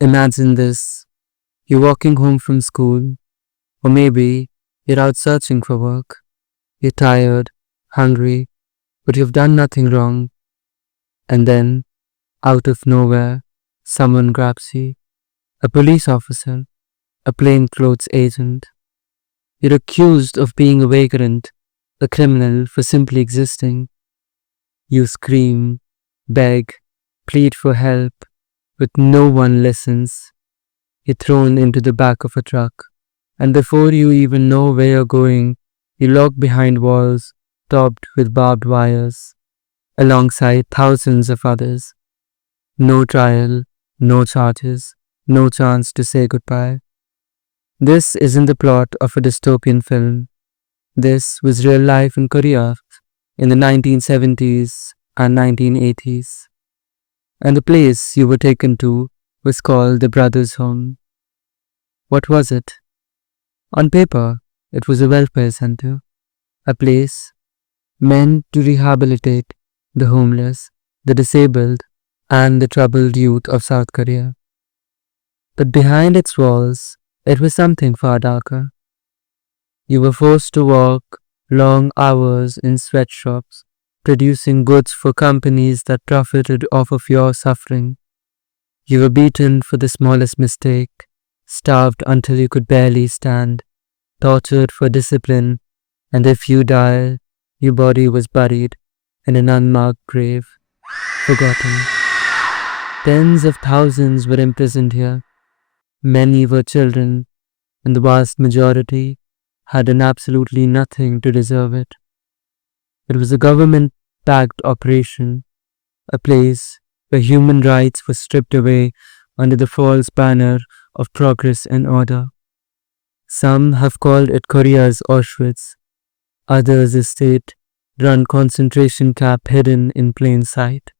Imagine this. You're walking home from school, or maybe you're out searching for work. You're tired, hungry, but you've done nothing wrong. And then, out of nowhere, someone grabs you. A police officer, a plainclothes agent. You're accused of being a vagrant, a criminal for simply existing. You scream, beg, plead for help, but no one listens. You're thrown into the back of a truck, and before you even know where you're going, you're locked behind walls topped with barbed wires, alongside thousands of others. No trial, no charges, no chance to say goodbye. This isn't the plot of a dystopian film. This was real life in Korea in the 1970s and 1980s. And the place you were taken to was called the Brothers' Home. What was it? On paper, it was a welfare center, a place meant to rehabilitate the homeless, the disabled, and the troubled youth of South Korea. But behind its walls, it was something far darker. You were forced to work long hours in sweatshops, producing goods for companies that profited off of your suffering. You were beaten for the smallest mistake, starved until you could barely stand, tortured for discipline, and if you died, your body was buried in an unmarked grave, forgotten. Tens of thousands were imprisoned here. Many were children, and the vast majority had done absolutely nothing to deserve it. It was a government backed operation, a place where human rights were stripped away under the false banner of progress and order. Some have called it Korea's Auschwitz, others a state run concentration camp hidden in plain sight.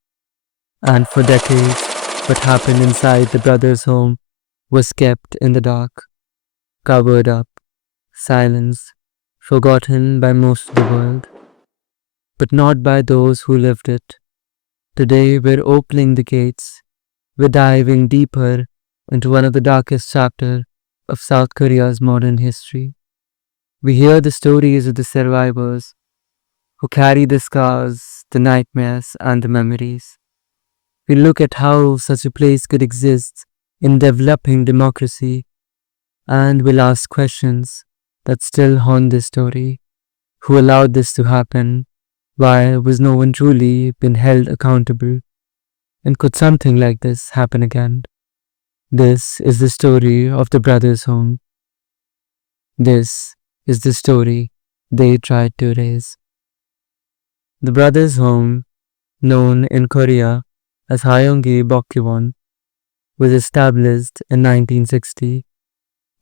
And for decades, what happened inside the brothers' home was kept in the dark, covered up, silenced, forgotten by most of the world, but not by those who lived it. Today, we're opening the gates. We're diving deeper into one of the darkest chapters of South Korea's modern history. We hear the stories of the survivors who carry the scars, the nightmares, and the memories. We look at how such a place could exist in developing democracy, and we'll ask questions that still haunt this story. Who allowed this to happen? Why was no one truly been held accountable? And could something like this happen again? This is the story of the brothers' home. This is the story they tried to erase. The brothers' home, known in Korea as Haeungi Bokkwon, was established in 1960.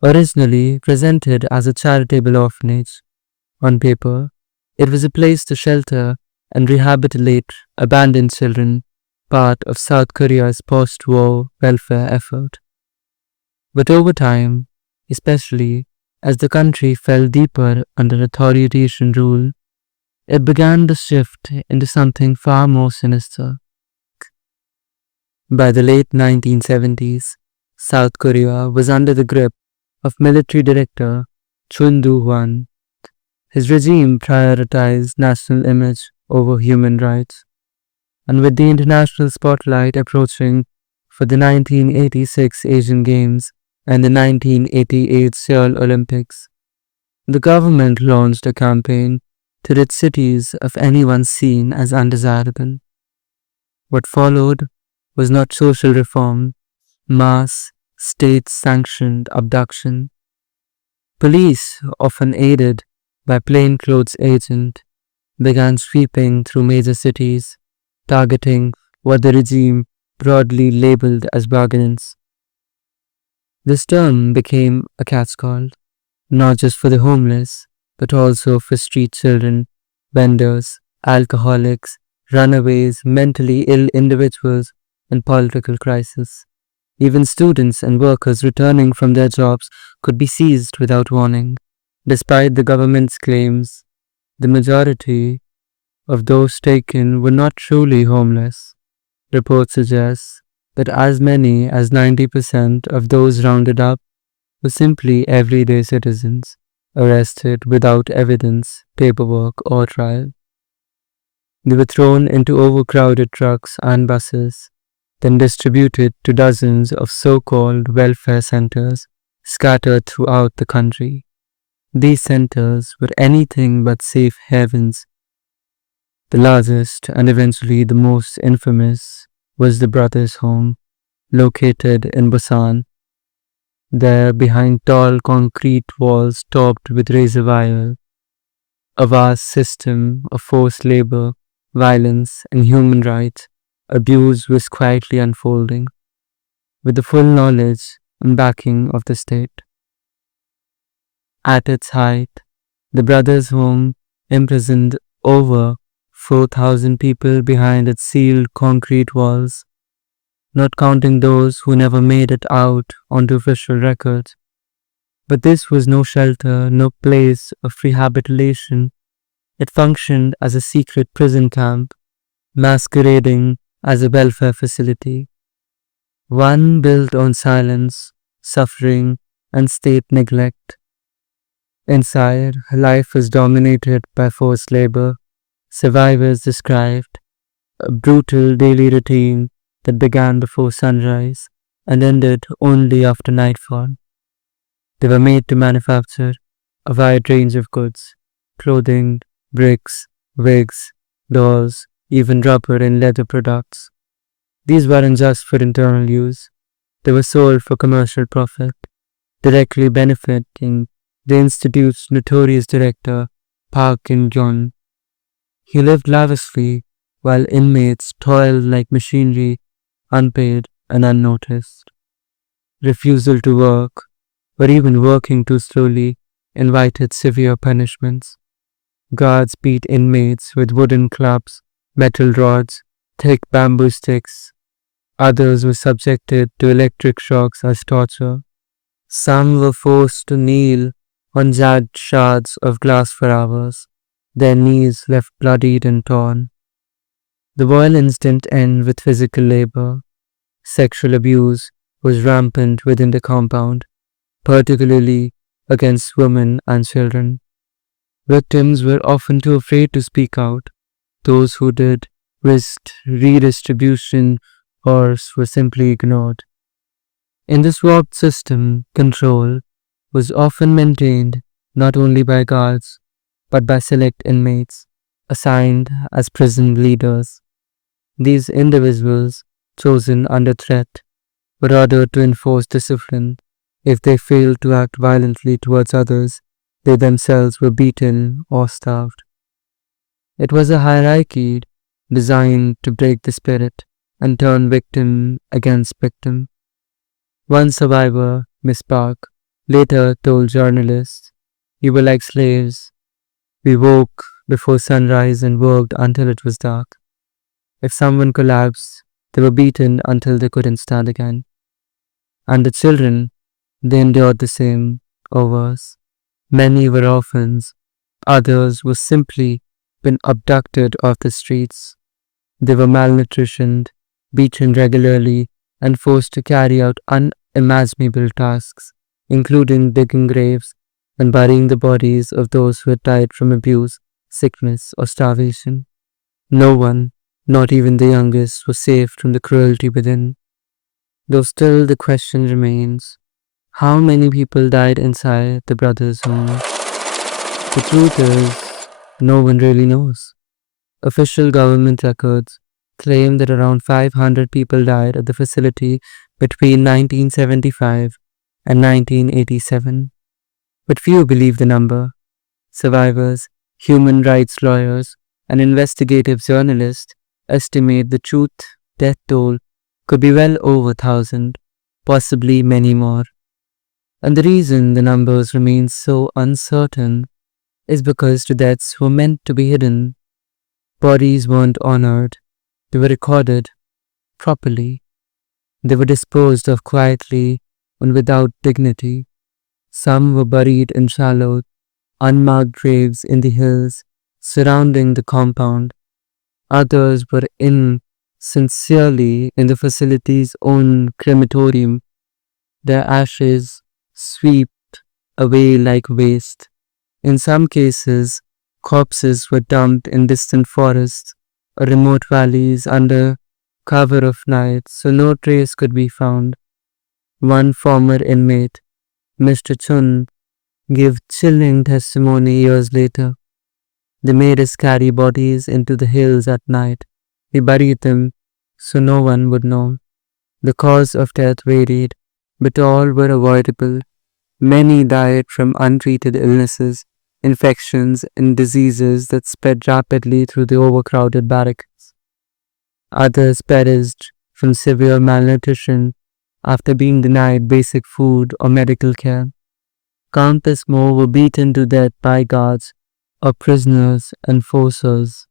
Originally presented as a charitable orphanage, on paper, it was a place to shelter and rehabilitate abandoned children, part of South Korea's post-war welfare effort. But over time, especially as the country fell deeper under authoritarian rule, it began to shift into something far more sinister. By the late 1970s, South Korea was under the grip of military director Chun Doo-hwan. His regime prioritized national image over human rights, and with the international spotlight approaching for the 1986 Asian Games and the 1988 Seoul Olympics, the government launched a campaign to rid cities of anyone seen as undesirable. What followed was not social reform, mass, state-sanctioned abduction. Police, often aided by plainclothes agents, began sweeping through major cities, targeting what the regime broadly labeled as bargains. This term became a catch-call, not just for the homeless, but also for street children, vendors, alcoholics, runaways, mentally ill individuals, and political crisis. Even students and workers returning from their jobs could be seized without warning. Despite the government's claims, the majority of those taken were not truly homeless. Reports suggest that as many as 90% of those rounded up were simply everyday citizens, arrested without evidence, paperwork, or trial. They were thrown into overcrowded trucks and buses, then distributed to dozens of so called welfare centers scattered throughout the country. These centers were anything but safe havens. The largest and eventually the most infamous was the brothers' home, located in Busan. There, behind tall concrete walls topped with razor wire, a vast system of forced labor, violence, and human rights abuse was quietly unfolding, with the full knowledge and backing of the state. At its height, the brothers' home imprisoned over 4,000 people behind its sealed concrete walls, not counting those who never made it out onto official records. But this was no shelter, no place of rehabilitation. It functioned as a secret prison camp, masquerading as a welfare facility, one built on silence, suffering, and state neglect. Inside, life was dominated by forced labor. Survivors described a brutal daily routine that began before sunrise and ended only after nightfall. They were made to manufacture a wide range of goods: clothing, bricks, wigs, dolls, even rubber and leather products. These weren't just for internal use, they were sold for commercial profit, directly benefiting the institute's notorious director, Park In-yeon. He lived lavishly while inmates toiled like machinery, unpaid and unnoticed. Refusal to work, or even working too slowly, invited severe punishments. Guards beat inmates with wooden clubs, metal rods, thick bamboo sticks. Others were subjected to electric shocks as torture. Some were forced to kneel on jagged shards of glass for hours, their knees left bloodied and torn. The violence didn't end with physical labor. Sexual abuse was rampant within the compound, particularly against women and children. Victims were often too afraid to speak out. Those who did risked redistribution or were simply ignored. In this warped system, control was often maintained not only by guards but by select inmates assigned as prison leaders. These individuals, chosen under threat, were ordered to enforce discipline. If they failed to act violently towards others, they themselves were beaten or starved. It was a hierarchy designed to break the spirit and turn victim against victim. One survivor, Miss Park, later told journalists, "We were like slaves. We woke before sunrise and worked until it was dark. If someone collapsed, they were beaten until they couldn't stand again. And the children, they endured the same, or worse. Many were orphans, others were simply been abducted off the streets. They were malnutritioned, beaten regularly, and forced to carry out unimaginable tasks, including digging graves and burying the bodies of those who had died from abuse, sickness, or starvation. No one, not even the youngest, was safe from the cruelty within. Though still the question remains, how many people died inside the brothers' home? The truth is, no one really knows. Official government records claim that around 500 people died at the facility between 1975 and 1987. But few believe the number. Survivors, human rights lawyers, and investigative journalists estimate the truth death toll could be well over 1,000, possibly many more. And the reason the numbers remain so uncertain is because the deaths were meant to be hidden. Bodies weren't honored, they were recorded properly. They were disposed of quietly and without dignity. Some were buried in shallow, unmarked graves in the hills surrounding the compound. Others were in sincerely in the facility's own crematorium, their ashes swept away like waste. In some cases, corpses were dumped in distant forests or remote valleys under cover of night so no trace could be found. One former inmate, Mr. Chun, gave chilling testimony years later. They made us carry bodies into the hills at night. We buried them so no one would know. The cause of death varied, but all were avoidable. Many died from untreated illnesses, infections, and diseases that spread rapidly through the overcrowded barracks. Others perished from severe malnutrition after being denied basic food or medical care. Countless more were beaten to death by guards or prisoners enforcers.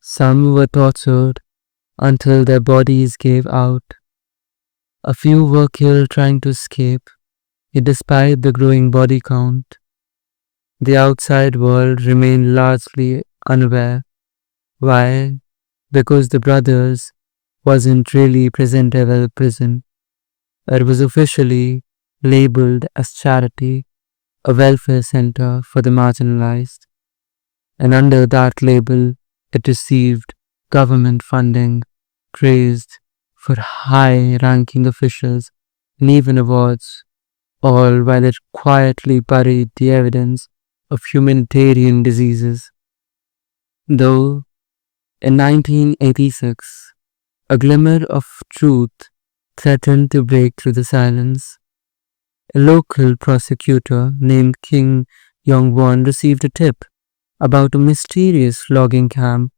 Some were tortured until their bodies gave out. A few were killed trying to escape, yet despite the growing body count, the outside world remained largely unaware. Why? Because the brothers wasn't really Presentable prison. It was officially labeled as charity, a welfare center for the marginalized, and under that label, it received government funding, praised for high ranking officials, and even awards, all while it quietly buried the evidence of humanitarian diseases. Though, in 1986, a glimmer of truth threatened to break through the silence. A local prosecutor named King Yong-won received a tip about a mysterious logging camp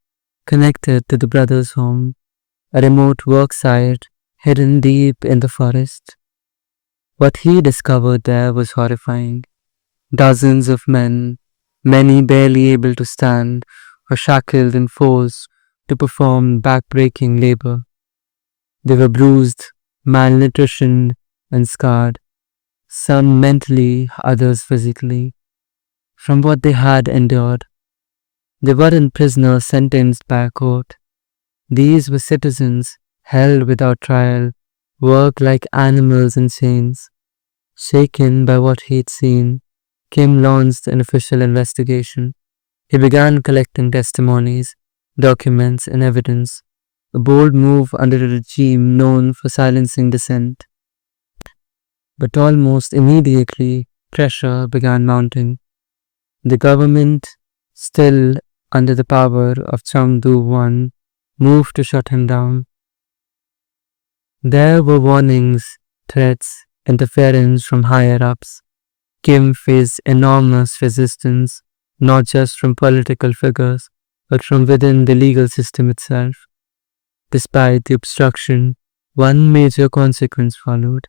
connected to the brothers' home, a remote work site hidden deep in the forest. What he discovered there was horrifying. Dozens of men, many barely able to stand, were shackled and forced to perform back-breaking labor. They were bruised, malnutritioned, and scarred, some mentally, others physically, from what they had endured. They weren't prisoners sentenced by a court. These were citizens held without trial, worked like animals in chains. Shaken by what he'd seen, Kim launched an official investigation. He began collecting testimonies, documents, and evidence, a bold move under a regime known for silencing dissent. But almost immediately, pressure began mounting. The government, still under the power of Chung Do-won, moved to shut him down. There were warnings, threats, interference from higher ups. Kim faced enormous resistance, not just from political figures, but from within the legal system itself. Despite the obstruction, one major consequence followed.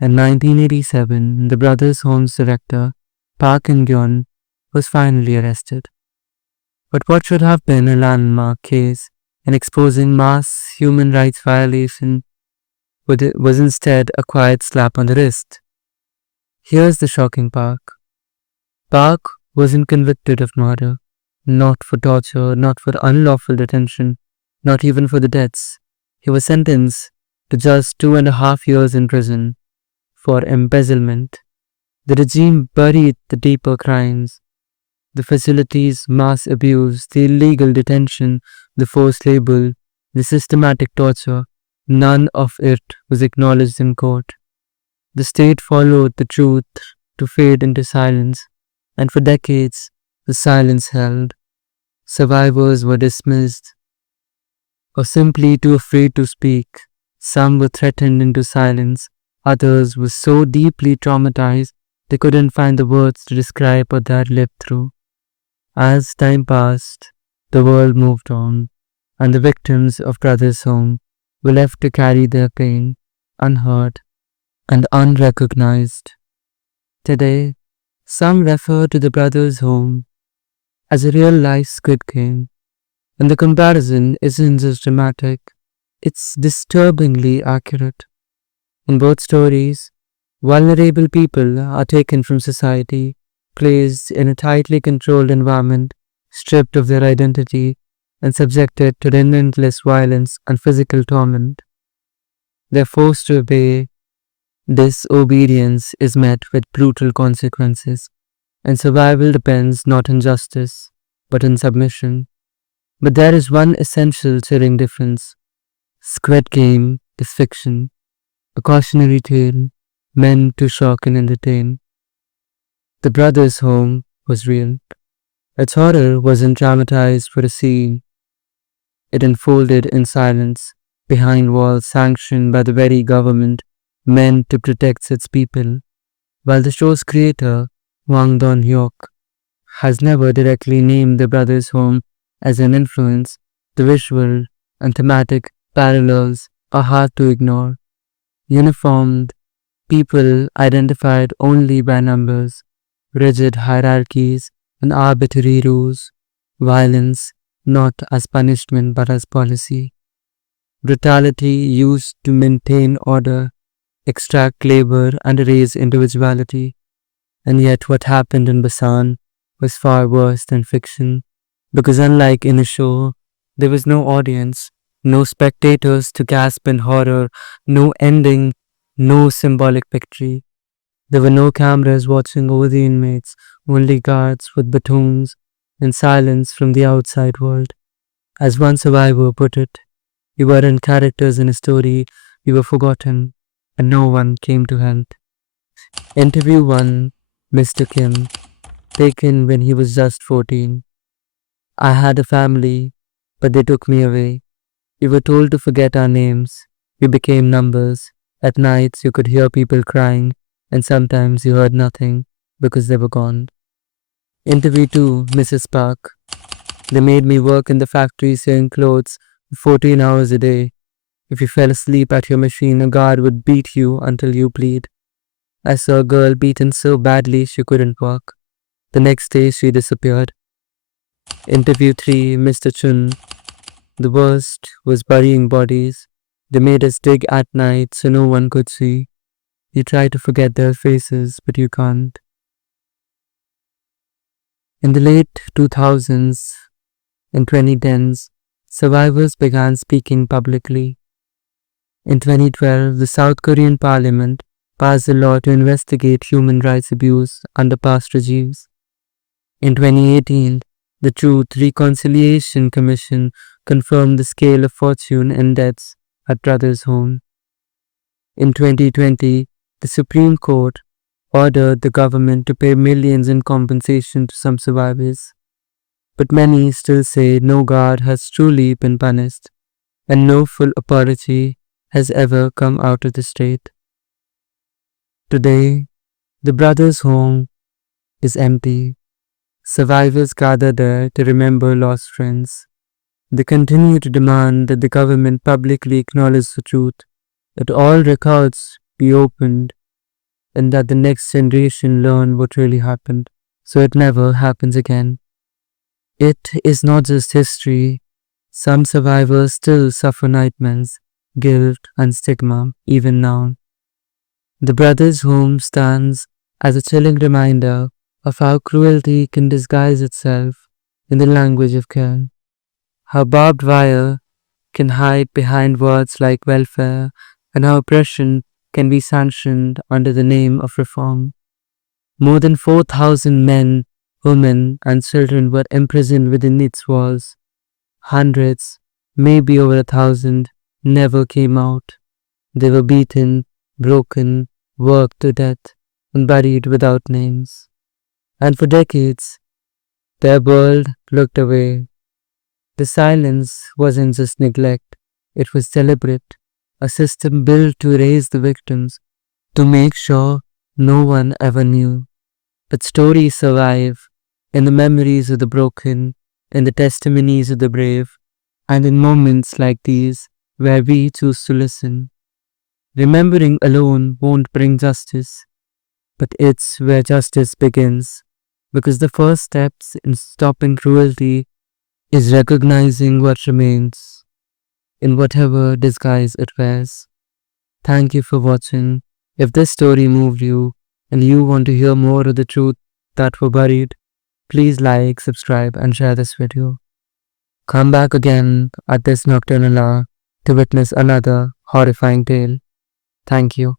In 1987, the brothers' home's director, Park In-gyun, was finally arrested. But what should have been a landmark case in exposing mass human rights violation was instead a quiet slap on the wrist. Here's the shocking part. Park wasn't convicted of murder, not for torture, not for unlawful detention, not even for the deaths. He was sentenced to just 2.5 years in prison for embezzlement. The regime buried the deeper crimes, the facilities' mass abuse, the illegal detention, the forced labor, the systematic torture. None of it was acknowledged in court. The state followed the truth to fade into silence, and for decades the silence held. Survivors were dismissed or simply too afraid to speak. Some were threatened into silence, others were so deeply traumatized they couldn't find the words to describe what they had lived through. As time passed, the world moved on, and the victims of Brothers Home were left to carry their pain, unheard and unrecognized. Today, some refer to the Brothers Home as a real-life Squid Game, and the comparison isn't just dramatic, it's disturbingly accurate. In both stories, vulnerable people are taken from society, placed in a tightly controlled environment, stripped of their identity, and subjected to relentless violence and physical torment. They are forced to obey. Disobedience is met with brutal consequences, and survival depends not on justice, but on submission. But there is one essential chilling difference. Squid Game is fiction, a cautionary tale meant to shock and entertain. The Brothers' Home was real. Its horror wasn't dramatized for a scene, it unfolded in silence, behind walls sanctioned by the very government meant to protect its people. While the show's creator, Wang Don-hyuk, has never directly named the Brothers' Home as an influence, the visual and thematic parallels are hard to ignore. Uniformed people identified only by numbers, rigid hierarchies, and arbitrary rules, violence not as punishment but as policy, brutality used to maintain order, extract labor, and erase individuality. And yet, what happened in Basan was far worse than fiction, because unlike in a show, there was no audience, no spectators to gasp in horror, no ending, no symbolic victory. There were no cameras watching over the inmates, only guards with batons and silence from the outside world. As one survivor put it, we weren't characters in a story, we were forgotten, and no one came to help. Interview 1, Mr. Kim, taken when he was just 14. I had a family, but they took me away. We were told to forget our names. We became numbers. At nights, you could hear people crying, and sometimes you heard nothing because they were gone. Interview 2, Mrs. Park. They made me work in the factory sewing clothes 14 hours a day. If you fell asleep at your machine, a guard would beat you until you bleed. I saw a girl beaten so badly she couldn't walk. The next day, she disappeared. Interview 3, Mr. Chun. The worst was burying bodies. They made us dig at night so no one could see. You try to forget their faces, but you can't. In the late 2000s and 2010s, survivors began speaking publicly. In 2012, the South Korean parliament passed a law to investigate human rights abuse under past regimes. In 2018, the Truth Reconciliation Commission confirmed the scale of fortune and deaths at Brothers' Home. In 2020, the Supreme Court ordered the government to pay millions in compensation to some survivors. But many still say no guard has truly been punished, and no full apology has ever come out of the state. Today, the Brothers' Home is empty. Survivors gather there to remember lost friends. They continue to demand that the government publicly acknowledge the truth, that all records be opened, and that the next generation learn what really happened, so it never happens again. It is not just history. Some survivors still suffer nightmares, guilt, and stigma even now. The Brothers' Home stands as a chilling reminder of how cruelty can disguise itself in the language of care, how barbed wire can hide behind words like welfare, and how oppression can be sanctioned under the name of reform. More than 4,000 men, women, and children were imprisoned within its walls. Hundreds, maybe over 1,000, never came out. They were beaten, broken, worked to death, and buried without names. And for decades, their world looked away. The silence wasn't just neglect, it was deliberate, a system built to erase the victims, to make sure no one ever knew. But stories survive in the memories of the broken, in the testimonies of the brave, and in moments like these where we choose to listen. Remembering alone won't bring justice, but it's where justice begins, because the first steps in stopping cruelty is recognizing what remains, in whatever disguise it wears. Thank you for watching. If this story moved you and you want to hear more of the truth that were buried, please like, subscribe, and share this video. Come back again at this nocturnal hour to witness another horrifying tale. Thank you.